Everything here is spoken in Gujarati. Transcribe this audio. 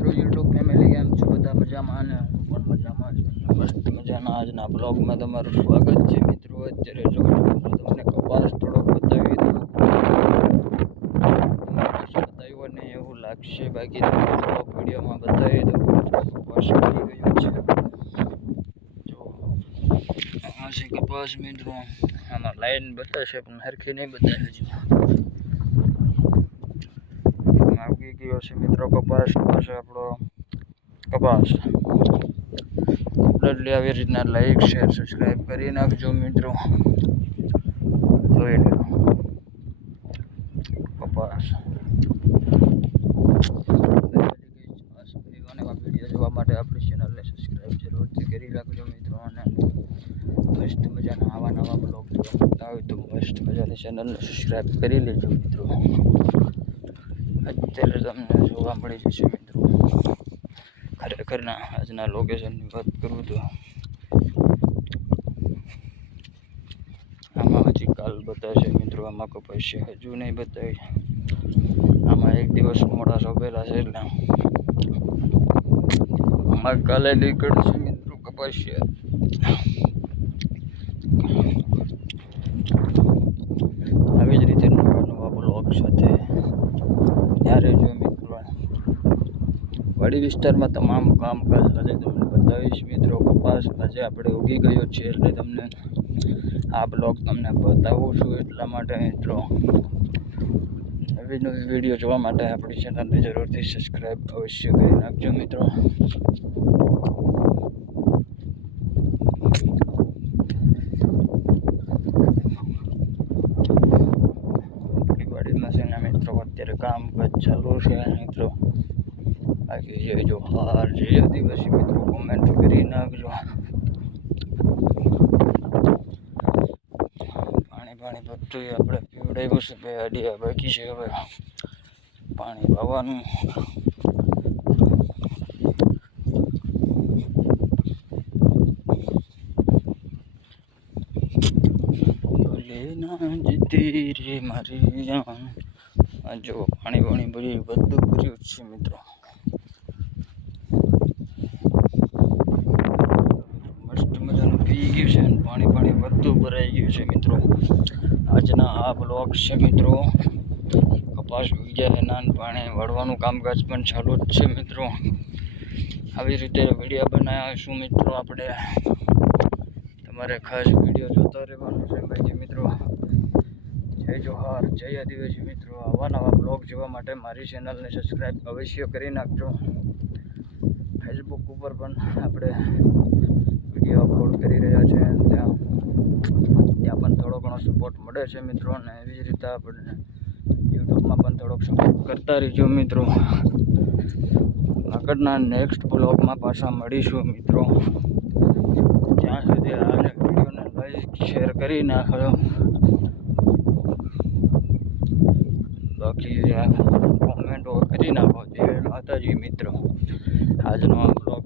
યુટ્યુબ ફેમિલી કેમ છો? બધા મજામાં અને હું પણ મજામાં છું. મસ્ત મજાના આજના બ્લોગમાં તમારું સ્વાગત છે મિત્રો. અત્યારે જો તમને કપાસ થોડોક બતાવી દઉં. બતાવ્યો ને એવું લાગશે, બાકી થોડોક વિડીયોમાં બતાવી દઉં. કપાસ પડી ગયો છે જો આ છે કપાસ મિત્રો. આમાં લાઈન બતાવશે પણ હરખી નહીં બતાવે હજુ. આવી ગયો છે મિત્રો કપાસ. છે આપણો કપાસ. એટલે આવી રીતના લાઈક શેર સબસ્ક્રાઈબ કરી નાખજો મિત્રો. જોઈ લો કપાસ. વિડીયો જોવા માટે આપણી ચેનલને સબસ્ક્રાઈબ જરૂરથી કરી રાખજો મિત્રો. અને મસ્ત મજાના આવા નવા બ્લોગ જોતા હોય તો મસ્ત મજાની ચેનલને સબસ્ક્રાઈબ કરી લેજો મિત્રો. અત્યારે તમને જોવા મળી જશે મિત્રો. ખરેખરના આજના લોકેશનની વાત કરું તો આમાં હજી કાલ બતાવશે મિત્રો. આમાં કપાસ્યા હજુ નહીં બતાવી. આમાં એક દિવસ મોડા સોંપેલા છે એટલે આમાં કાલે નીકળશે મિત્રો કપાસ્યા. આવી જ રીતે નવા નવા બ્લોગ સાથે ત્યારે જો મિત્રો વાડી વિસ્તારમાં તમામ કામકાજ આજે તમને બતાવીશ મિત્રો. કપાસ આજે આપણે ઉગી ગયો છે એટલે તમને આ બ્લોગ તમને બતાવું છું. એટલા માટે મિત્રો નવી નવી વિડીયો જોવા માટે આપણી ચેનલને જરૂરથી સબસ્ક્રાઈબ અવશ્ય કરી નાખજો મિત્રો. વાડીમાં છે ને મિત્રો અત્યારે કામકાજ ચાલુ છે મિત્રો. બાકી જે જો હાર જે આદિવાસી મિત્રો કોમેન્ટ કરી નાખજો. પાણી બધું આપણે પીવડાવ્યું છે. બે અડિયા બાકી છે, હવે પાણી પાવાનું. ભલે ના જતી રે મારી જાન. જો પાણી ભર્યું, બધું ભર્યું છે મિત્રો. મસ્ત મજાનું પી ગયું છે અને પાણી બધું ભરાઈ ગયું છે મિત્રો. આજના આ બ્લોગ છે મિત્રો. કપાસ ઉગ્યા એના પાણી વાળવાનું કામકાજ પણ ચાલુ જ છે મિત્રો. આવી રીતે વિડીયો બનાવીશું મિત્રો આપણે. તમારે ખાસ વિડીયો જોતા રહેવાનું છે બાકી મિત્રો. જય જોહાર, જય આદિવાસી મિત્રો. આવા નવા બ્લોગ જોવા માટે મારી ચેનલને સબસ્ક્રાઈબ અવશ્ય કરી નાખજો. ફેસબુક ઉપર પણ આપણે વિડીયો અપલોડ કરી રહ્યા છે. ત્યાં પણ થોડો ઘણો સપોર્ટ મળે છે મિત્રો. અને એવી જ રીતે આપણને યુટ્યુબમાં પણ થોડોક સપોર્ટ કરતા રહીજો મિત્રો. આગળના નેક્સ્ટ બ્લોગમાં પાછા મળીશું મિત્રો. ત્યાં સુધી આને વિડીયોને લાઈક શેર કરી નાખો. બાકી કોમેન્ટો કરી નાખો. જય માતાજી મિત્રો. આજનો બ્લોગ